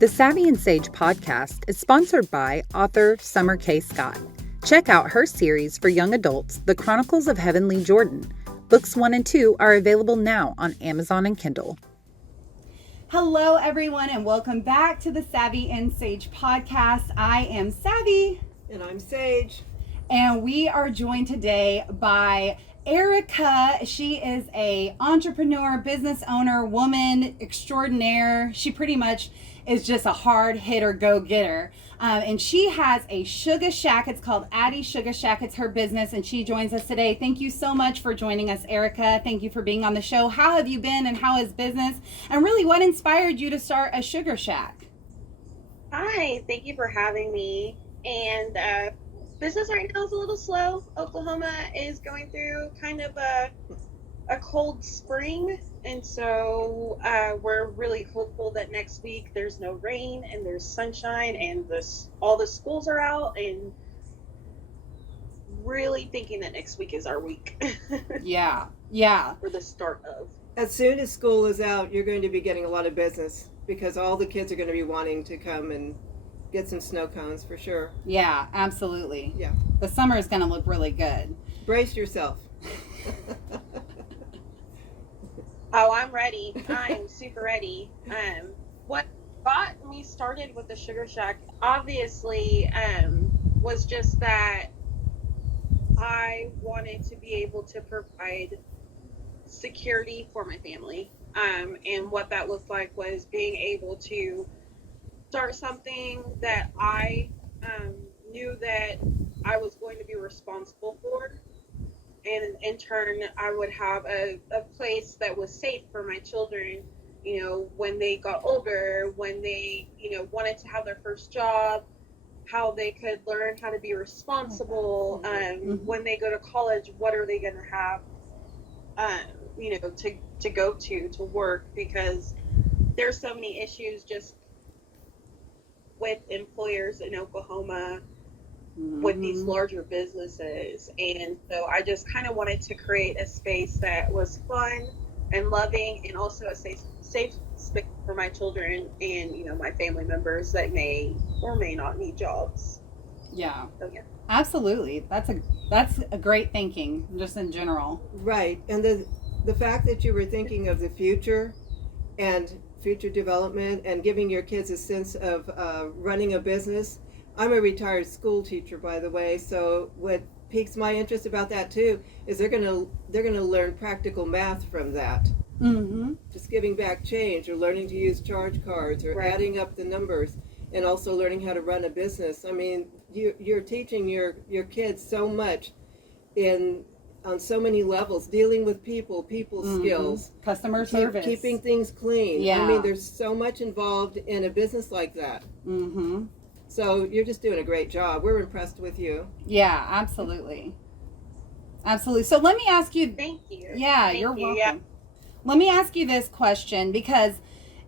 The Savvy and Sage podcast is sponsored by author Summer K. Scott. Check out her series for young adults, The Chronicles of Heavenly Jordan. Books 1 and 2 are available now on Amazon and Kindle. Hello, everyone, and welcome back to the Savvy and Sage podcast. I am Savvy. And I'm Sage. And we are joined today by Erica. She is a entrepreneur, business owner, woman extraordinaire. She pretty much is just a hard hitter, go-getter. And she has a SugaShack. It's called Addi SugaShack. It's her business, and she joins us today. Thank you so much for joining us, Erica. Thank you for being on the show. How have you been, and how is business? And really, what inspired you to start a SugaShack? Hi, thank you for having me. And business right now is a little slow. Oklahoma is going through kind of a cold spring, and so we're really hopeful that next week there's no rain and there's sunshine and all the schools are out, and really thinking that next week is our week. Yeah. For the start of. As soon as school is out, you're going to be getting a lot of business because all the kids are going to be wanting to come and get some snow cones for sure. Yeah, absolutely. Yeah. The summer is going to look really good. Brace yourself. Oh, I'm ready. I'm super ready. What got me started with the SugaShack, obviously, was just that I wanted to be able to provide security for my family. And what that looked like was being able to start something that I knew that I was going to be responsible for. And in turn, I would have a place that was safe for my children, when they got older, when they, wanted to have their first job, how they could learn how to be responsible. When they go to college, what are they going to have, to go to work, because there's so many issues just with employers in Oklahoma with these larger businesses. And so I just kind of wanted to create a space that was fun and loving, and also a safe space for my children and my family members that may or may not need jobs. Yeah. So, yeah. Absolutely. That's a great thinking, just in general. Right. And the fact that you were thinking of the future and future development and giving your kids a sense of running a business. I'm a retired school teacher, by the way, so what piques my interest about that too is they're gonna learn practical math from that. Mm-hmm. Just giving back change, or learning to use charge cards, or Right. adding up the numbers, and also learning how to run a business. I mean, you're teaching your kids so much on so many levels, dealing with people skills, Customer service, keeping things clean. Yeah. I mean, there's so much involved in a business like that. Mm-hmm. So you're just doing a great job. We're impressed with you. Yeah, absolutely. So let me ask you. Thank you. Yeah, Thank you're you. welcome. Yeah. Let me ask you this question, because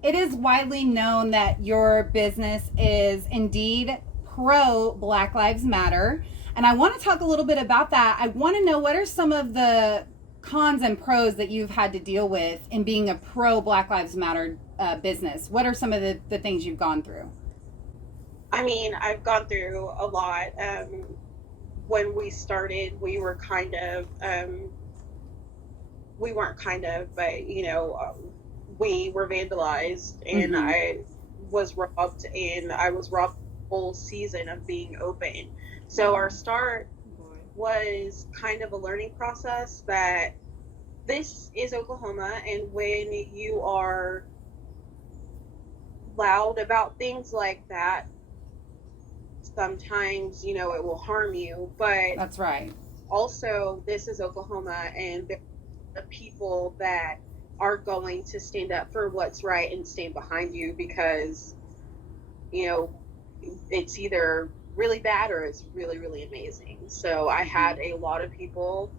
it is widely known that your business is indeed pro Black Lives Matter. And I want to talk a little bit about that. I want to know, what are some of the cons and pros that you've had to deal with in being a pro Black Lives Matter business? What are some of the things you've gone through? I mean, I've gone through a lot. When we started, we were we were vandalized, and Mm-hmm. I was robbed the whole season of being open. So our start was kind of a learning process that this is Oklahoma, and when you are loud about things like that, sometimes, it will harm you. But That's right. also, this is Oklahoma, and there are people that are going to stand up for what's right and stand behind you, because you know, it's either really bad or it's really, really amazing. So I had a lot of people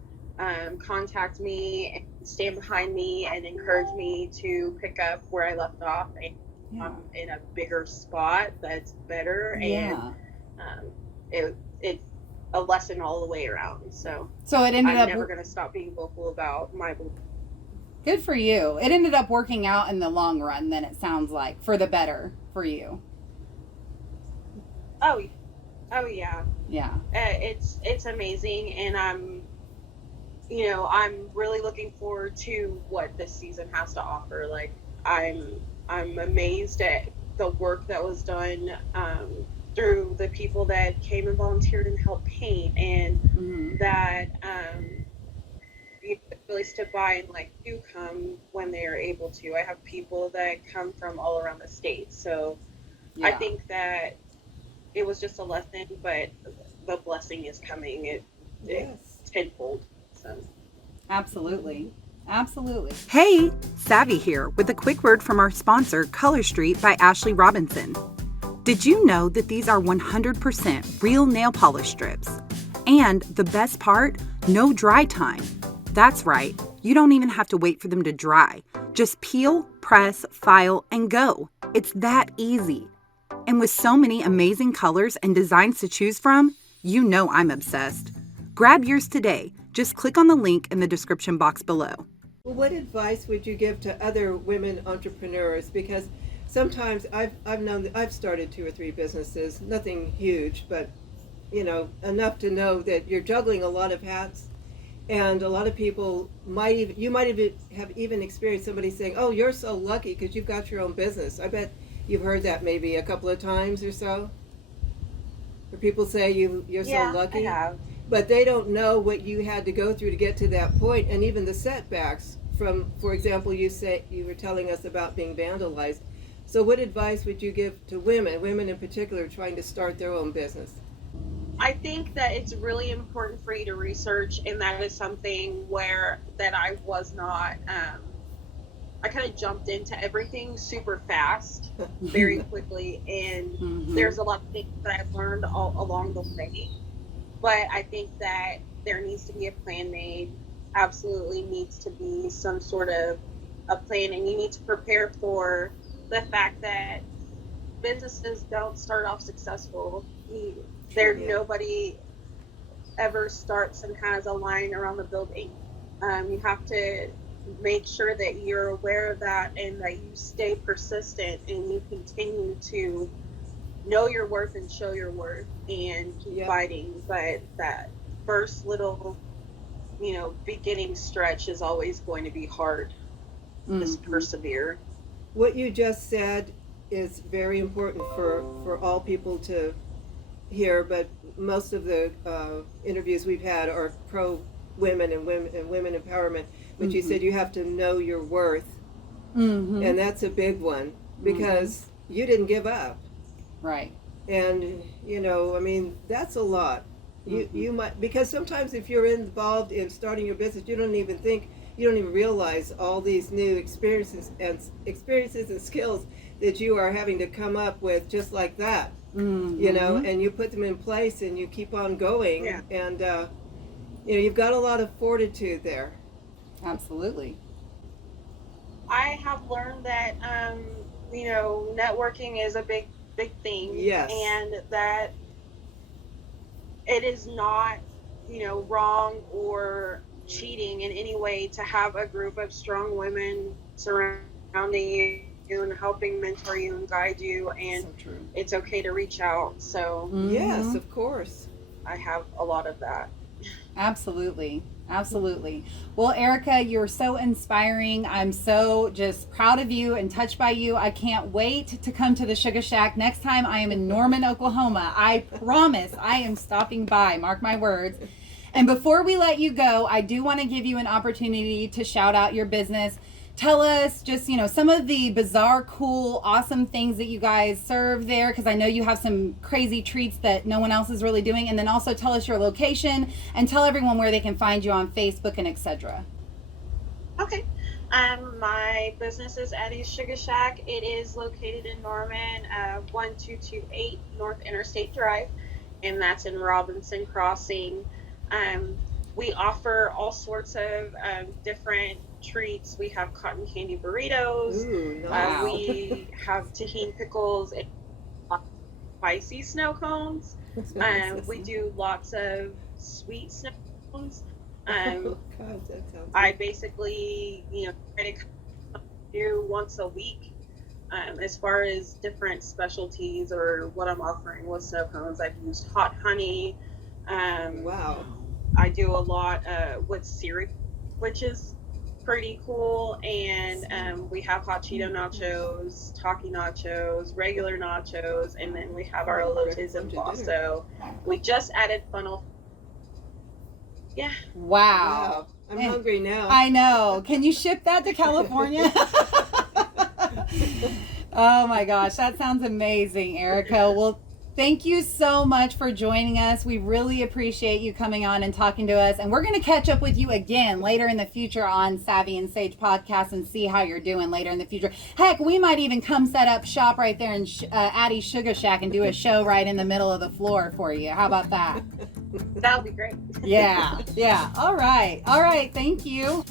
contact me and stand behind me and encourage me to pick up where I left off and in a bigger spot that's better. And it a lesson all the way around. So it ended I'm up never going to stop being vocal about my belief. Good for you. It ended up working out in the long run, then, it sounds like, for the better for you. Oh yeah. Yeah. It's amazing, and I'm really looking forward to what this season has to offer. Like, I'm amazed at the work that was done through the people that came and volunteered and helped paint, and that really stood by and like do come when they are able to. I have people that come from all around the state, so I think that it was just a lesson, but the blessing is coming. It's tenfold. So absolutely. Hey, Savvy here with a quick word from our sponsor, Color Street by Ashley Robinson. Did you know that these are 100% real nail polish strips? And the best part, no dry time. That's right, you don't even have to wait for them to dry. Just peel, press, file, and go. It's that easy. And with so many amazing colors and designs to choose from, you know I'm obsessed. Grab yours today. Just click on the link in the description box below. Well, what advice would you give to other women entrepreneurs? Because sometimes I've started 2 or 3 businesses, nothing huge, but enough to know that you're juggling a lot of hats. And a lot of people might have even experienced somebody saying, "Oh, you're so lucky because you've got your own business." I bet you've heard that maybe a couple of times or so. Where people say you're so lucky. I have. But they don't know what you had to go through to get to that point, and even the setbacks from, for example, you were telling us about being vandalized. So what advice would you give to women in particular trying to start their own business? I think that it's really important for you to research, and that is something that I was not. I kind of jumped into everything super fast, very quickly, and there's a lot of things that I've learned all along the way. But I think that there needs to be a plan made. Absolutely needs to be some sort of a plan, and you need to prepare for the fact that businesses don't start off successful. Nobody ever starts and has a line around the building. You have to make sure that you're aware of that and that you stay persistent and you continue to know your worth and show your worth and keep fighting. But that first little, beginning stretch is always going to be hard. Just persevere. What you just said is very important for all people to hear, but most of the interviews we've had are pro women and women empowerment. But you said you have to know your worth, and that's a big one because you didn't give up, right? And that's a lot. You might, because sometimes if you're involved in starting your business, you don't even realize all these new experiences and skills that you are having to come up with just like that. And you put them in place and you keep on going, and you've got a lot of fortitude there. Absolutely. I have learned that networking is a big thing. Yes. And that it is not wrong or cheating in any way to have a group of strong women surrounding you and helping mentor you and guide you, and so it's okay to reach out. So yes, of course, I have a lot of that. Absolutely. Well, Erica, you're so inspiring. I'm so just proud of you and touched by you. I can't wait to come to the SugaShack next time I am in Norman, Oklahoma. I promise I am stopping by. Mark my words. And before we let you go, I do want to give you an opportunity to shout out your business. Tell us just, some of the bizarre, cool, awesome things that you guys serve there, because I know you have some crazy treats that no one else is really doing. And then also tell us your location and tell everyone where they can find you on Facebook and etc. Okay. My business is Addi's SugaShack. It is located in Norman, 1228 North Interstate Drive, and that's in Robinson Crossing. Um, we offer all sorts of different treats. We have cotton candy burritos. Ooh, Wow. nice. We have tahini pickles and spicy snow cones. We do lots of sweet snow cones. Oh, God, that sounds I good. basically, try to do once a week. As far as different specialties or what I'm offering with snow cones, I've used hot honey. Wow. I do a lot with cereal, which is pretty cool. And we have hot Cheeto nachos, Taki nachos, regular nachos, and then we have our elotes and basso. We just added funnel. Yeah. Wow. Wow. I'm Man, hungry now. I know. Can you ship that to California? Oh my gosh, that sounds amazing, Erica. Well, thank you so much for joining us. We really appreciate you coming on and talking to us. And we're going to catch up with you again later in the future on Savvy and Sage podcast and see how you're doing later in the future. Heck, we might even come set up shop right there in Addi's SugaShack and do a show right in the middle of the floor for you. How about that? That would be great. Yeah. All right. Thank you.